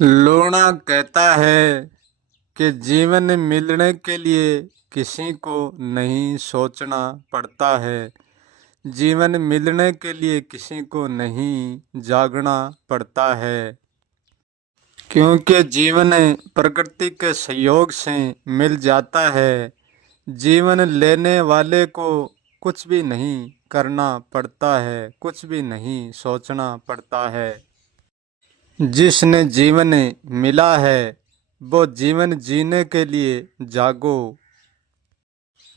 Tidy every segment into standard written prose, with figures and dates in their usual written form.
लूणा कहता है कि जीवन मिलने के लिए किसी को नहीं सोचना पड़ता है। जीवन मिलने के लिए किसी को नहीं जागना पड़ता है, क्योंकि जीवन प्रकृति के सहयोग से मिल जाता है। जीवन लेने वाले को कुछ भी नहीं करना पड़ता है, कुछ भी नहीं सोचना पड़ता है। जिसने जीवन मिला है वो जीवन जीने के लिए जागो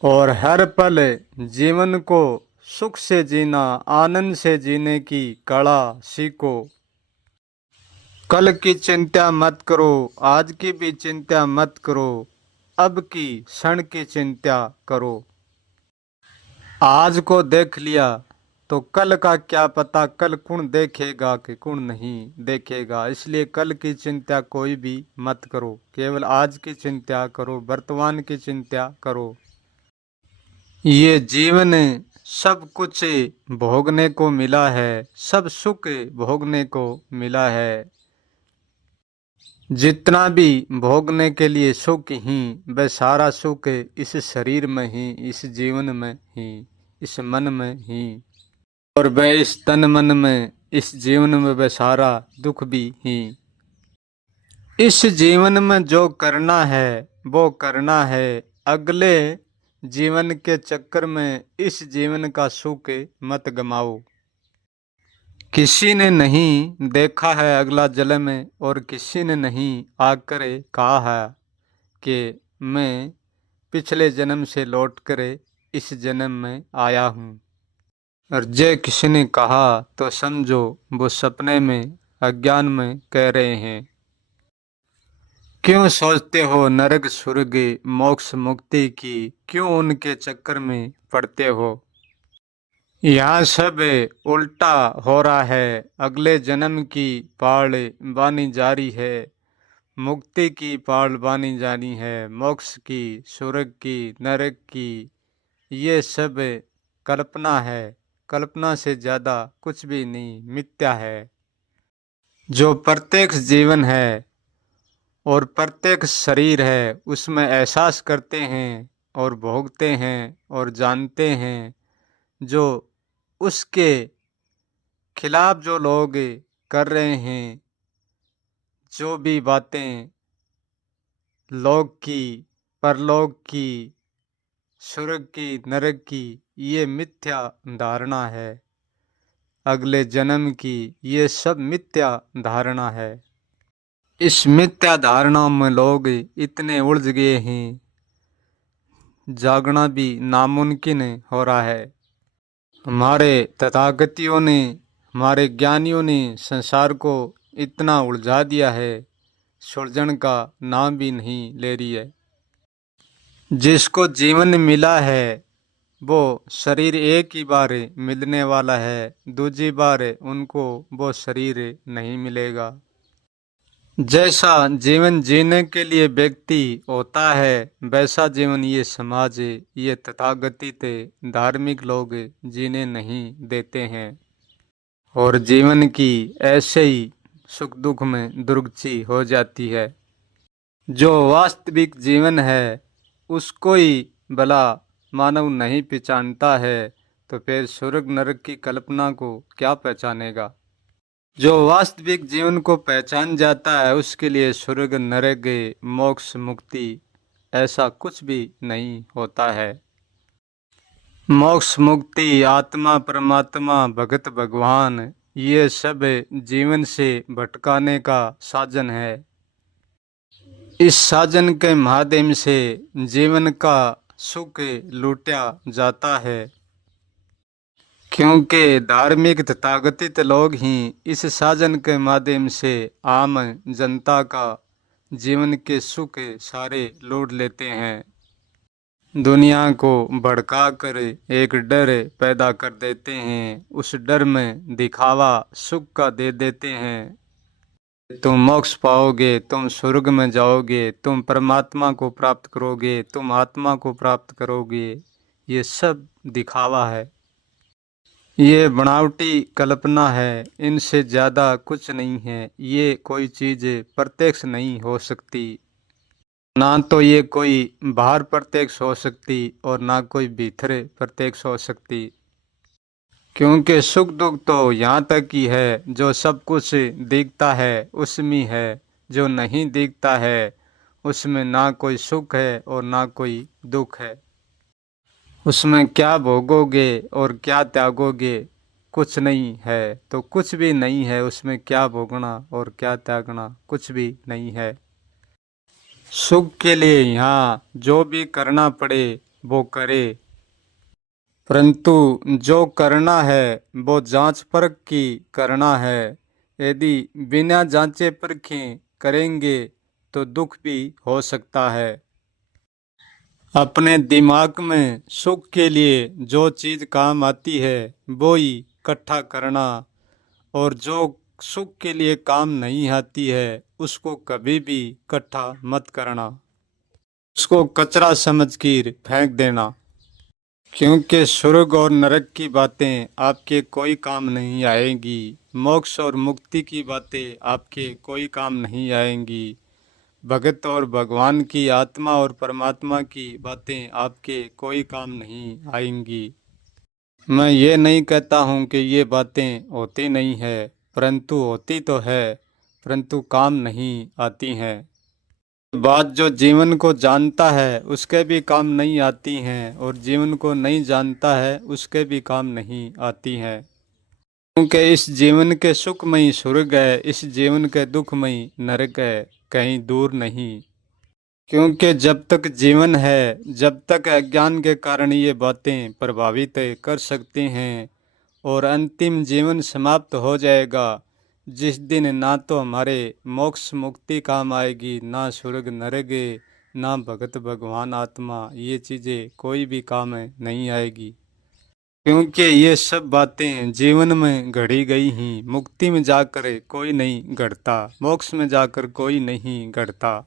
और हर पल जीवन को सुख से जीना, आनंद से जीने की कला सीखो। कल की चिंता मत करो, आज की भी चिंता मत करो, अब की क्षण की चिंता करो। आज को देख लिया तो कल का क्या पता, कल कौन देखेगा कि कौन नहीं देखेगा। इसलिए कल की चिंता कोई भी मत करो, केवल आज की चिंता करो, वर्तमान की चिंता करो। ये जीवन सब कुछ भोगने को मिला है, सब सुख भोगने को मिला है। जितना भी भोगने के लिए सुख ही, वह सारा सुख इस शरीर में ही, इस जीवन में ही, इस मन में ही, और वह इस तन मन में, इस जीवन में वह सारा दुख भी ही। इस जीवन में जो करना है वो करना है, अगले जीवन के चक्कर में इस जीवन का सुख मत गमाओ। किसी ने नहीं देखा है अगला जन्म में, और किसी ने नहीं आकर कहा है कि मैं पिछले जन्म से लौट कर इस जन्म में आया हूँ। और जे किसी ने कहा तो समझो वो सपने में, अज्ञान में कह रहे हैं। क्यों सोचते हो नरक स्वर्ग मोक्ष मुक्ति की, क्यों उनके चक्कर में पड़ते हो। यहाँ सब उल्टा हो रहा है। अगले जन्म की पाल बानी जारी है, मुक्ति की पाल बानी जानी है, मोक्ष की, स्वर्ग की, नरक की। ये सब कल्पना है, कल्पना से ज़्यादा कुछ भी नहीं, मिथ्या है। जो प्रत्यक्ष जीवन है और प्रत्येक शरीर है उसमें एहसास करते हैं और भोगते हैं और जानते हैं। जो उसके खिलाफ जो लोग कर रहे हैं, जो भी बातें लोक की, परलोक की, स्वर्ग की, नरक की, ये मिथ्या धारणा है। अगले जन्म की, ये सब मिथ्या धारणा है। इस मिथ्या धारणा में लोग इतने उलझ गए हैं, जागना भी नामुमकिन हो रहा है। हमारे तथागतियों ने, हमारे ज्ञानियों ने संसार को इतना उलझा दिया है, सुलझन का नाम भी नहीं ले रही है। जिसको जीवन मिला है वो शरीर एक ही बार मिलने वाला है, दूसरी बार उनको वो शरीर नहीं मिलेगा। जैसा जीवन जीने के लिए व्यक्ति होता है वैसा जीवन ये समाज, ये तथागतित धार्मिक लोग जीने नहीं देते हैं, और जीवन की ऐसे ही सुख दुख में दुर्गति हो जाती है। जो वास्तविक जीवन है उसको ही भला मानव नहीं पहचानता है तो फिर स्वर्ग नरक की कल्पना को क्या पहचानेगा। जो वास्तविक जीवन को पहचान जाता है उसके लिए स्वर्ग नरक मोक्ष मुक्ति ऐसा कुछ भी नहीं होता है। मोक्ष मुक्ति, आत्मा परमात्मा, भगत भगवान, ये सब जीवन से भटकाने का साधन है। इस साधन के माध्यम से जीवन का सुख लूटा जाता है, क्योंकि धार्मिक तथागतित लोग ही इस साधन के माध्यम से आम जनता का जीवन के सुख सारे लूट लेते हैं। दुनिया को भड़का कर एक डर पैदा कर देते हैं, उस डर में दिखावा सुख का दे देते हैं। तुम मोक्ष पाओगे, तुम स्वर्ग में जाओगे, तुम परमात्मा को प्राप्त करोगे, तुम आत्मा को प्राप्त करोगे। ये सब दिखावा है। ये बनावटी कल्पना है, इनसे ज़्यादा कुछ नहीं है। ये कोई चीज़ प्रत्यक्ष नहीं हो सकती, ना तो ये कोई बाहर प्रत्यक्ष हो सकती और ना कोई भीतर प्रत्यक्ष हो सकती। क्योंकि सुख दुख तो यहाँ तक ही है, जो सब कुछ दिखता है उसमें है, जो नहीं दिखता है उसमें ना कोई सुख है और ना कोई दुख है। उसमें क्या भोगोगे और क्या त्यागोगे, कुछ नहीं है तो कुछ भी नहीं है। उसमें क्या भोगना और क्या त्यागना, कुछ भी नहीं है। सुख के लिए यहाँ जो भी करना पड़े वो करे, परंतु जो करना है वो जांच परख की करना है। यदि बिना जांचे परखे करेंगे तो दुख भी हो सकता है। अपने दिमाग में सुख के लिए जो चीज़ काम आती है वो ही इकट्ठा करना, और जो सुख के लिए काम नहीं आती है उसको कभी भी इकट्ठा मत करना, उसको कचरा समझ कर फेंक देना। क्योंकि स्वर्ग और नरक की बातें आपके कोई काम नहीं आएंगी, मोक्ष और मुक्ति की बातें आपके कोई काम नहीं आएंगी, भगत और भगवान की आत्मा और परमात्मा की बातें आपके कोई काम नहीं आएंगी। मैं ये नहीं कहता हूँ कि ये बातें होती नहीं है, परंतु होती तो है, परंतु काम नहीं आती हैं। बात जो जीवन को जानता है उसके भी काम नहीं आती हैं, और जीवन को नहीं जानता है उसके भी काम नहीं आती हैं। क्योंकि इस जीवन के सुखमयी स्वर्ग है, इस जीवन के दुखमयी नरक है, कहीं दूर नहीं। क्योंकि जब तक जीवन है, जब तक अज्ञान के कारण ये बातें प्रभावित कर सकते हैं, और अंतिम जीवन समाप्त हो जाएगा जिस दिन ना तो हमारे मोक्ष मुक्ति काम आएगी, ना स्वर्ग नरक, ना भगत भगवान आत्मा, ये चीज़ें कोई भी काम नहीं आएगी। क्योंकि ये सब बातें जीवन में घड़ी गई ही, मुक्ति में जाकर कोई नहीं घड़ता, मोक्ष में जाकर कोई नहीं घड़ता।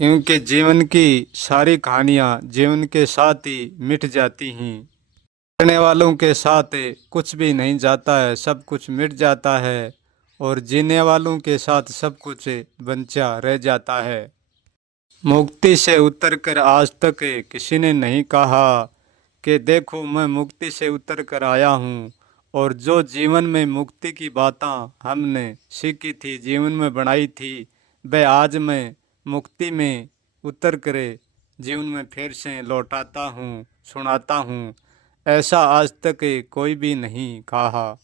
क्योंकि जीवन की सारी कहानियाँ जीवन के साथ ही मिट जाती हैं। मरने वालों के साथ कुछ भी नहीं जाता है, सब कुछ मिट जाता है, और जीने वालों के साथ सब कुछ बंचा रह जाता है। मुक्ति से उतर कर आज तक किसी ने नहीं कहा कि देखो मैं मुक्ति से उतर कर आया हूँ, और जो जीवन में मुक्ति की बातें हमने सीखी थी, जीवन में बनाई थी, वह आज मैं मुक्ति में उतर कर जीवन में फिर से लौटाता हूँ, सुनाता हूँ। ऐसा आज तक कोई भी नहीं कहा।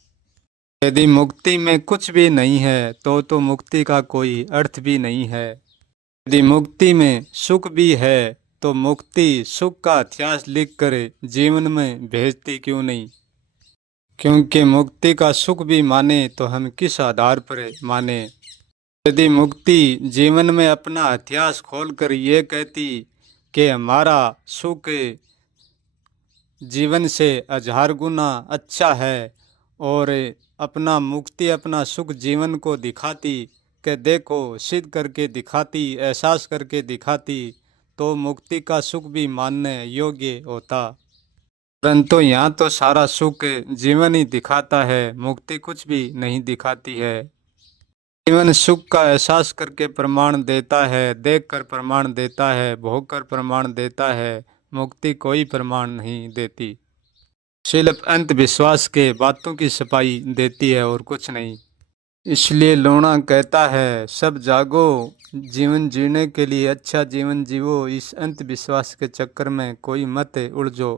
यदि मुक्ति में कुछ भी नहीं है तो मुक्ति का कोई अर्थ भी नहीं है। यदि मुक्ति में सुख भी है तो मुक्ति सुख का इतिहास लिखकर जीवन में भेजती क्यों नहीं? क्योंकि मुक्ति का सुख भी माने तो हम किस आधार पर माने? यदि मुक्ति जीवन में अपना इतिहास खोलकर ये कहती कि हमारा सुख जीवन से 1000 गुना अच्छा है, और अपना मुक्ति अपना सुख जीवन को दिखाती कि देखो, सिद्ध करके दिखाती, एहसास करके दिखाती, तो मुक्ति का सुख भी मानने योग्य होता। परंतु यहाँ तो सारा सुख जीवन ही दिखाता है, मुक्ति कुछ भी नहीं दिखाती है। जीवन सुख का एहसास करके प्रमाण देता है, देख कर प्रमाण देता है, भोग कर प्रमाण देता है, मुक्ति कोई प्रमाण नहीं देती। सिर्फ अंधविश्वास के बातों की सफाई देती है और कुछ नहीं। इसलिए लोना कहता है सब जागो, जीवन जीने के लिए अच्छा जीवन जीवो, इस अंधविश्वास के चक्कर में कोई मत उलझो।